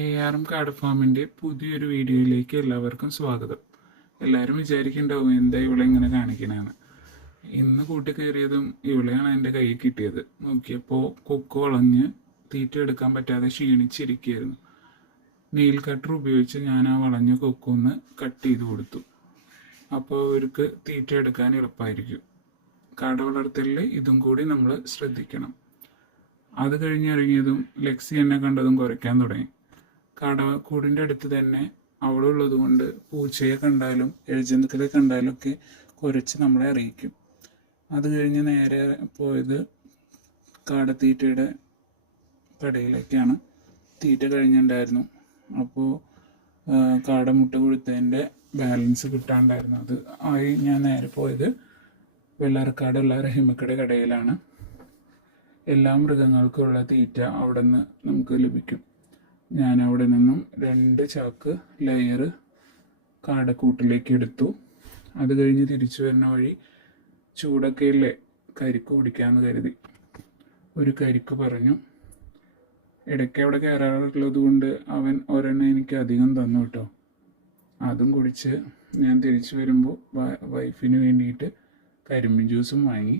ARM കാട് ഫാമിൻ്റെ പുതിയൊരു വീഡിയോയിലേക്ക് എല്ലാവർക്കും സ്വാഗതം. എല്ലാവരും വിചാരിക്കുന്നുണ്ടാവും എന്താ ഇവളെ ഇങ്ങനെ കാണിക്കണമെന്ന്. ഇന്ന് കൂട്ടിക്കയറിയതും ഇവളെയാണ് എൻ്റെ കയ്യിൽ കിട്ടിയത്. നോക്കിയപ്പോൾ കൊക്ക് വളഞ്ഞ് തീറ്റ എടുക്കാൻ പറ്റാതെ ക്ഷീണിച്ചിരിക്കുകയായിരുന്നു. നെയിൽ കട്ടർ ഉപയോഗിച്ച് ഞാൻ ആ വളഞ്ഞ കൊക്കൊന്ന് കട്ട് ചെയ്ത് കൊടുത്തു. അപ്പോൾ അവർക്ക് തീറ്റ എടുക്കാൻ എളുപ്പമായിരിക്കും. കാട വളർത്തലിൽ ഇതും കൂടി നമ്മൾ ശ്രദ്ധിക്കണം. അത് കഴിഞ്ഞിറങ്ങിയതും ലെക്സി എന്നെ കണ്ടതും കുറയ്ക്കാൻ തുടങ്ങി. കൂടിൻ്റെ അടുത്ത് തന്നെ അവളുള്ളത് കൊണ്ട് പൂച്ചയെ കണ്ടാലും എഴുജന്തുക്കളെ കണ്ടാലും ഒക്കെ കുരച്ച് നമ്മളെ അറിയിക്കും. അത് കഴിഞ്ഞ് നേരെ പോയത് കാടത്തീറ്റയുടെ കടയിലേക്കാണ്. തീറ്റ കഴിഞ്ഞിട്ടുണ്ടായിരുന്നു. അപ്പോൾ കാടമുട്ട കൊടുത്തതിൻ്റെ ബാലൻസ് കിട്ടാണ്ടായിരുന്നു. അത് ആയി ഞാൻ നേരെ പോയത് വെള്ളാർക്കാടുള്ള റഹിമക്കയുടെ കടയിലാണ്. എല്ലാ മൃഗങ്ങൾക്കുള്ള തീറ്റ അവിടെ നിന്ന് നമുക്ക് ലഭിക്കും. ഞാൻ അവിടെ നിന്നും 2 ചാക്ക് ലെയർ കാടക്കൂട്ടിലേക്ക് എടുത്തു. അത് കഴിഞ്ഞ് തിരിച്ചു വരുന്ന വഴി ചൂടൊക്കെ ഇല്ലേ, കരിക്ക് കുടിക്കാമെന്ന് കരുതി ഒരു കരിക്ക് പറഞ്ഞു. ഇടയ്ക്ക് അവിടെ കയറാറുള്ളത് കൊണ്ട് അവൻ ഒരെണ്ണം എനിക്ക് അധികം തന്നു കേട്ടോ. അതും കുടിച്ച് ഞാൻ തിരിച്ചു വരുമ്പോൾ വൈഫിന് വേണ്ടിയിട്ട് കരിമ്പിൻ ജ്യൂസും വാങ്ങി.